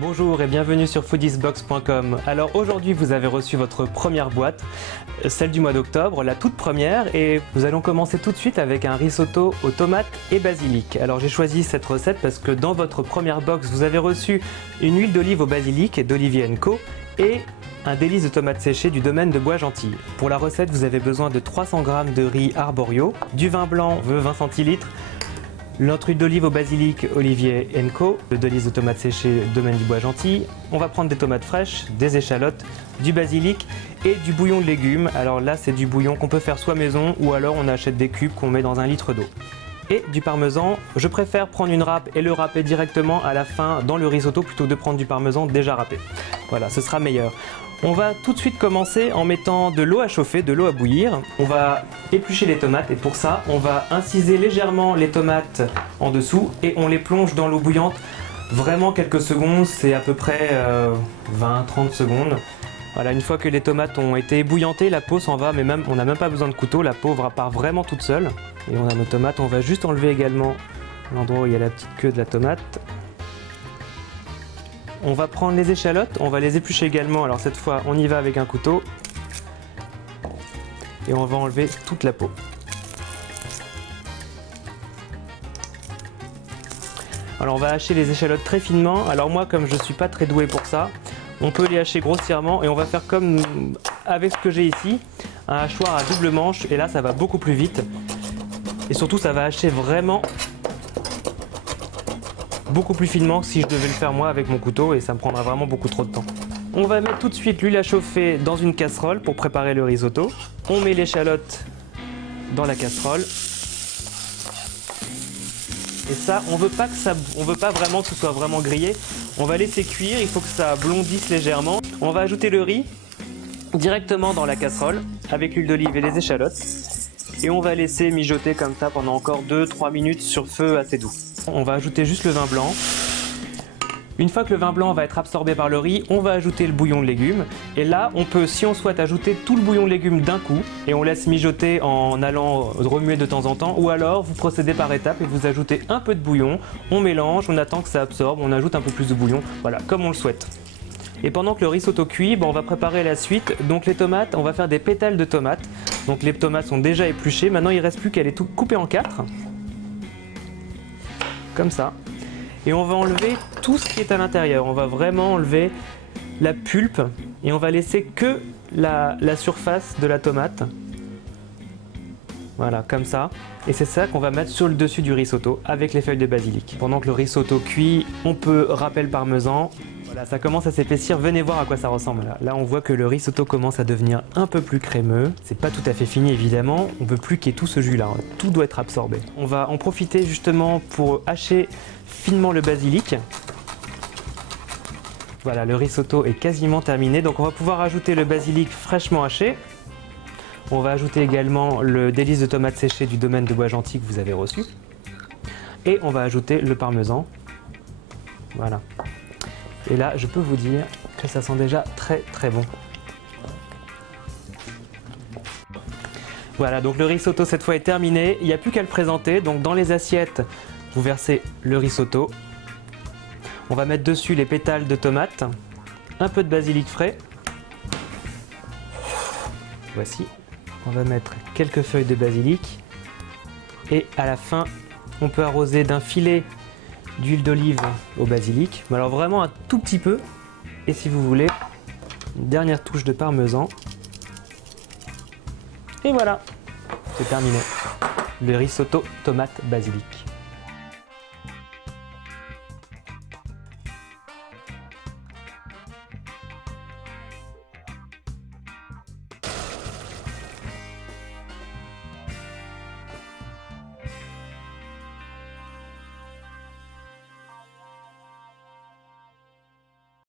Bonjour et bienvenue sur foodiesbox.com. Alors aujourd'hui vous avez reçu votre première boîte, celle du mois d'octobre, la toute première, et nous allons commencer tout de suite avec un risotto aux tomates et basilic. Alors j'ai choisi cette recette parce que dans votre première box vous avez reçu une huile d'olive au basilic d'Olivier & Co et un délice de tomates séchées du domaine de Bois-Gentil. Pour la recette vous avez besoin de 300 g de riz arborio, du vin blanc 20 centilitres, notre huile d'olive au basilic Olivier & Co, le délice de tomates séchées domaine du Bois-Gentil. On va prendre des tomates fraîches, des échalotes, du basilic et du bouillon de légumes. Alors là c'est du bouillon qu'on peut faire soit maison ou alors on achète des cubes qu'on met dans 1 litre d'eau. Et du parmesan, je préfère prendre une râpe et le râper directement à la fin dans le risotto plutôt que de prendre du parmesan déjà râpé. Voilà, ce sera meilleur. On va tout de suite commencer en mettant de l'eau à chauffer, de l'eau à bouillir. On va éplucher les tomates et pour ça, on va inciser légèrement les tomates en dessous et on les plonge dans l'eau bouillante vraiment quelques secondes, c'est à peu près 20-30 secondes. Voilà, une fois que les tomates ont été ébouillantées, la peau s'en va, mais même, on n'a même pas besoin de couteau, la peau part vraiment toute seule. Et on a nos tomates, on va juste enlever également l'endroit où il y a la petite queue de la tomate. On va prendre les échalotes, on va les éplucher également, alors cette fois on y va avec un couteau. Et on va enlever toute la peau. Alors on va hacher les échalotes très finement, alors moi comme je ne suis pas très doué pour ça, on peut les hacher grossièrement et on va faire comme avec ce que j'ai ici, un hachoir à double manche et là ça va beaucoup plus vite. Et surtout ça va hacher vraiment beaucoup plus finement que si je devais le faire moi avec mon couteau et ça me prendra vraiment beaucoup trop de temps. On va mettre tout de suite l'huile à chauffer dans une casserole pour préparer le risotto. On met l'échalote dans la casserole. Et ça, on veut pas vraiment que ce soit vraiment grillé. On va laisser cuire, il faut que ça blondisse légèrement. On va ajouter le riz directement dans la casserole avec l'huile d'olive et les échalotes. Et on va laisser mijoter comme ça pendant encore 2-3 minutes sur feu assez doux. On va ajouter juste le vin blanc. Une fois que le vin blanc va être absorbé par le riz, on va ajouter le bouillon de légumes. Et là, on peut, si on souhaite, ajouter tout le bouillon de légumes d'un coup. Et on laisse mijoter en allant remuer de temps en temps. Ou alors, vous procédez par étapes et vous ajoutez un peu de bouillon. On mélange, on attend que ça absorbe, on ajoute un peu plus de bouillon. Voilà, comme on le souhaite. Et pendant que le risotto cuit, on va préparer la suite. Donc les tomates, on va faire des pétales de tomates. Donc les tomates sont déjà épluchées. Maintenant, il ne reste plus qu'à les couper en 4. Comme ça. Et on va enlever tout ce qui est à l'intérieur. On va vraiment enlever la pulpe et on va laisser que la surface de la tomate. Voilà, comme ça. Et c'est ça qu'on va mettre sur le dessus du risotto avec les feuilles de basilic. Pendant que le risotto cuit, on peut râper le parmesan. Voilà, ça commence à s'épaissir. Venez voir à quoi ça ressemble. Là, on voit que le risotto commence à devenir un peu plus crémeux. C'est pas tout à fait fini, évidemment. On veut plus qu'il y ait tout ce jus-là. Tout doit être absorbé. On va en profiter justement pour hacher finement le basilic. Voilà, le risotto est quasiment terminé. Donc, on va pouvoir ajouter le basilic fraîchement haché. On va ajouter également le délice de tomates séchées du domaine de Bois-Gentil que vous avez reçu. Et on va ajouter le parmesan. Voilà. Et là, je peux vous dire que ça sent déjà très très bon. Voilà, donc le risotto cette fois est terminé. Il n'y a plus qu'à le présenter. Donc dans les assiettes, vous versez le risotto. On va mettre dessus les pétales de tomates, un peu de basilic frais. Voici. On va mettre quelques feuilles de basilic. Et à la fin, on peut arroser d'un filet d'huile d'olive au basilic, mais alors vraiment un tout petit peu. Et si vous voulez, une dernière touche de parmesan. Et voilà, c'est terminé. Le risotto tomate basilic.